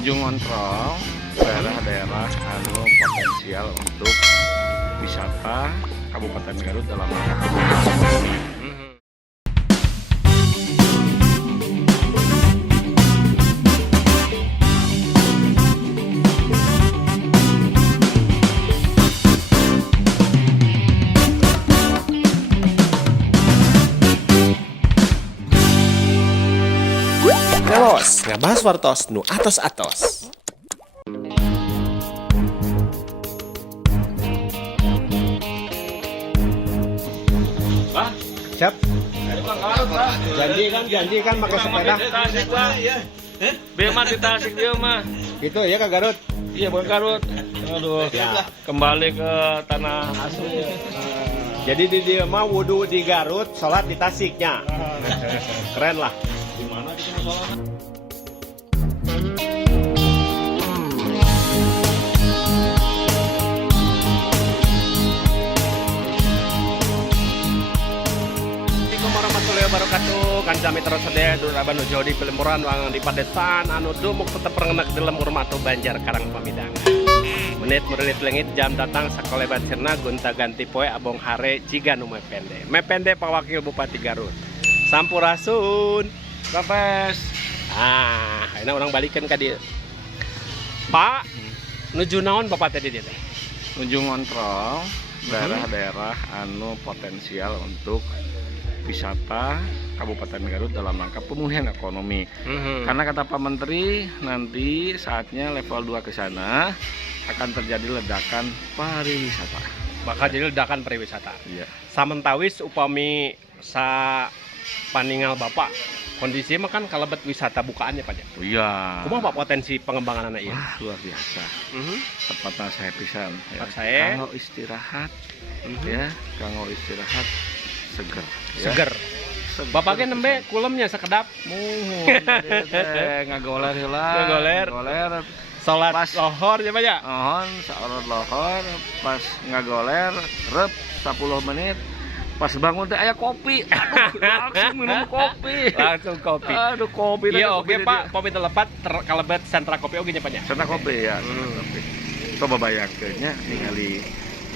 Menuju ngontrol daerah-daerah anu potensial untuk wisata Kabupaten Garut dalam rangka pemulihan ekonomi. Ngelos, ngabahas wartos nu atos-atos. Pak, Siap. dari Bang Garut, Pak. Janji kan pakai sepeda. Tasik, Pak. Biar mah di Tasik dia mah. Gitu ya ke Garut. Iya, Bang Garut. Aduh, kembali ke tanah asli. Jadi di dia mah wudu di Garut, sholat di Tasiknya. Keren lah. Gimana kita sholat? Assalamualaikum warahmatullahi wabarakatuh. Kancami terus sedaya duraban nuju di pelemuran wang di padesan anu dumuk tetep rengenek dalam urma atau banjar karang pamidangan. Menit merilit lengit jam datang sakolebat sirna gonta ganti poe abong hare jiga nu mepende. Mepende Pak Wakil Bupati Garut. Sampurasun. Kapes. Ini orang balikan ke dia. Pak, nuju naon Bapak tadi dia teh? Menuju ngontrol daerah-daerah anu potensial untuk wisata Kabupaten Garut dalam rangka pemulihan ekonomi. Karena kata Pak Menteri nanti saatnya level 2 ke sana akan terjadi ledakan pariwisata. Bakal jadi ledakan pariwisata. Iya. Samentawis upami sa paningal Bapak kondisi mah kan kalebet wisata bukaannya Pak. Oh iya. Kumaha Pak potensi pengembangan anak ieu? Wah, luar biasa. Tepatnya saya pisan. Ya. Tempat saya. Kanggo istirahat, ya, kanggo istirahat seger. Ya. Seger. Bapaknya nembe kulemnya sekedap. Muhun. Ngagoler heula. Ngagoler. Ngagoler. Salat Pas. lohor ya Pak ya? Mohon saurut lohor pas ngagoler rep 10 menit pas bangun teh aya kopi. Aduh, langsung minum kopi. Langsung kopi. Aduh, kopi. Iya oke Pak, kopi telepat kalebet sentra kopi oge nya Pak ya? Sentra kopi ya, sentra kopi. Coba bayangkeunnya ningali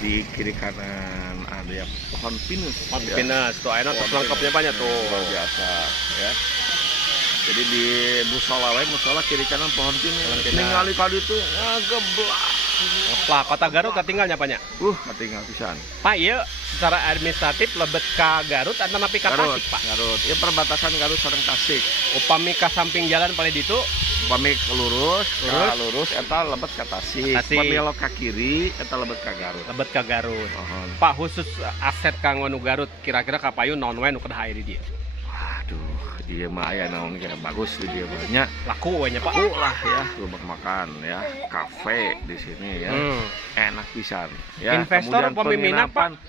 di kiri kanan ada ya pohon pinus. Pohon ya. pinus tuh ayeuna tos lengkapnya banyak tuh. Luar biasa ya. Jadi di musola kiri kanan pohon pinus. Ningali kali itu ngegeblak. Lah kota Garut ketinggalnya Pak nya? Ketinggal pisan. Pak ieu secara administratif lebet ka Garut atau napi ka Garut, Tasik Pak? Garut. Ya perbatasan Garut sareng Tasik. Upami ka samping jalan paling ditu Upami lurus eta lebet ka Tasik. Upami belok ka kiri eta lebet ka Garut. lebet ka Garut. Pak khusus aset kanggo nu Garut kira-kira kapayu naon wae nu kedah aya di dieu? Waduh, ieu mah aya naon kayak bagus di dieu banyak. Laku we nya Pak. Laku lah ya, rumah makan ya, kafe di sini ya. Enak pisan ya. Investor Kemudian pemiminan Pak.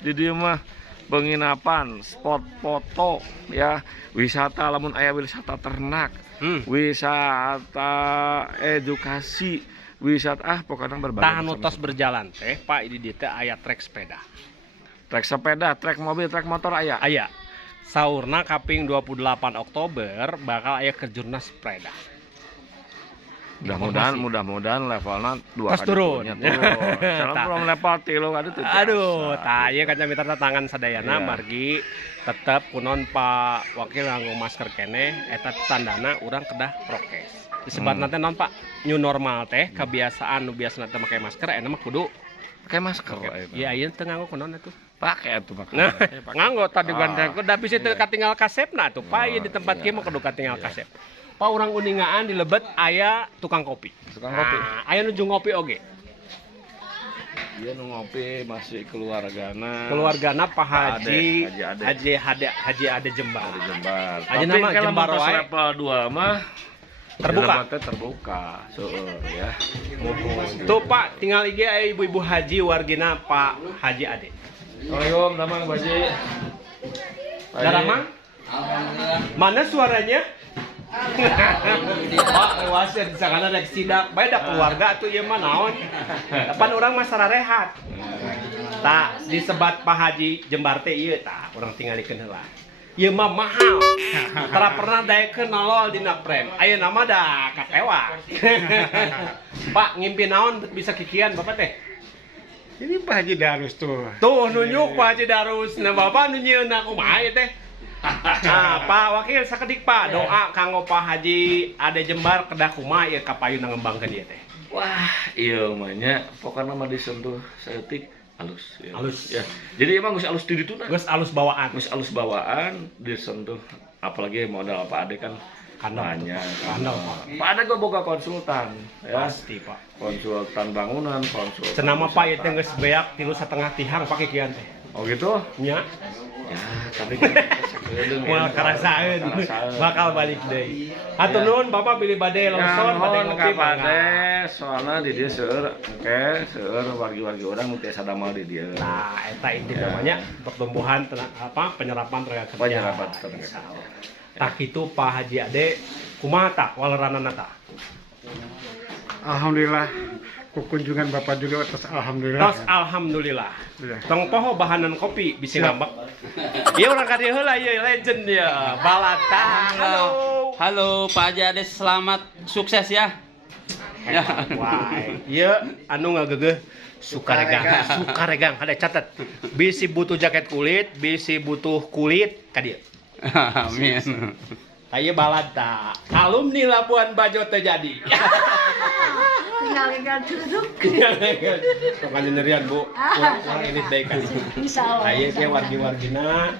Di dieu mah penginapan, spot foto ya, wisata lamun aya wisata ternak, wisata edukasi, wisata pokoknya berbagai Tah nu tos berjalan teh Pak di dieu teh aya trek sepeda. Trek sepeda, trek mobil, trek motor aya. Aya. Saurna kaping 28 Oktober bakal aya kejurnas sepeda. Mudah-mudahan levelnya 2 Terus turun. Salam belum level 3 ada tuh. Aduh, tah ieu kaca mitra tangan sadayana margi tetep kunon Pak Wakil nganggo masker keneh eta tandana urang kedah prokes. Disebat nanti non Pak new normal teh kebiasaan nu biasa nanti pakai masker enak mah kudu pakai masker. Iya ieu teu nganggo kunon atuh. Pakai atuh pakai. Nah, nganggo tadi gandeng ku da bisa teu katinggal kasepna atuh. Pak ieu di tempat kieu mah kudu katinggal kasep. Pak urang uningaan di Lebet aya tukang kopi. Tukang kopi. Aya nuju ngopi oge. Dia nu ngopi masih keluargana Pak Haji Haji Ade Jembar. Di Jembar. Aja nama Jembar wae. Level 2 mah terbuka. Seueur ya. Tuh Pak, tinggal IG aya ibu-ibu haji wargina Pak Haji Ade. Assalamualaikum, Damang Bu Haji. Daramang? Mana suaranya? Pak, wasit sakana rek sidak, bae da keluarga atuh ieu mah naon? Depan urang mah sararehat. Tah disebat Pak Haji Jembar teh ieu tah, urang tingalikeun heula. ieu mah mahal. Tara pernah daekeun nolol dina prem. Ayeuna mah da katewa. Pak, ngimpi naon bisa kikian Bapak teh? Ini Pak Haji Darus tuh. Tuh nunjuk Pak Haji Darus. Nah Bapak nu nyieun kumaha ieu teh? Nah, Pak Wakil sakedik Pak, doa kanggo Pak Haji Ade Jembar kedah kumaha ieu kapayun ngembangkeun ieu teh. Wah, iya manya pokoknya mah disentuh saeutik alus ya. Alus. Ya. Jadi emang geus alus di dituna. Geus alus bawaan. Geus alus bawaan disentuh apalagi modal Pak Ade kan banyak. Kandang, Pak. Pak Ade gua boga konsultan ya. Pasti, Pak. Konsultan bangunan, konsultan. Cenama Pak ieu teh wisata. geus beak 3,5 tihang pake kian teh. Oh gitu? Nya, Ya, tapi kan moal karasaeun. Bakal balik deui. Hatur nuhun Bapak pilih bade longson bade ngopi ka Pade, soalna di dieu seueur engke seueur wargi-wargi urang nu tiasa damel di dieu. Nah, eta inti namanya pertumbuhan penyerapan tenaga kerja. Penyerapan tenaga kerja. Tak itu Pak Haji Ade kumaha tak waleranana tak? Alhamdulillah. Kunjungan Bapak juga terus alhamdulillah. Tos alhamdulillah. Iya. Tong poho bahanan kopi bisa ngambek. Ieu urang ka dieu heula ieu legend ya. Balata. Halo. Halo Pak Haji Ade, selamat sukses ya. Ya. Wah, ieu anu ngageugeuh sukaregang kada catat. Bisi butuh jaket kulit, bisi butuh kulit ka dieu. Amin. Ayo balada, alumni Labuan Bajo terjadi. Tinggal duduk. Bukan nyendirian Bu, kurang edit deh kan. Insyaallah. Ayo teh wargi-wargina,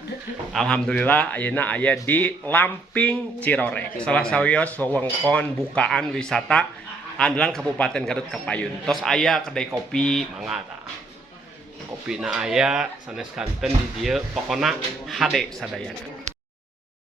alhamdulillah ayeuna aya di Lamping Cirorek. Salah sawios wewengkon bukaan wisata andalan Kabupaten Garut Kapayun. Tos aya kedai kopi mangga tah. Kopina aya sanes kanten di dieu pokona hade sadayana.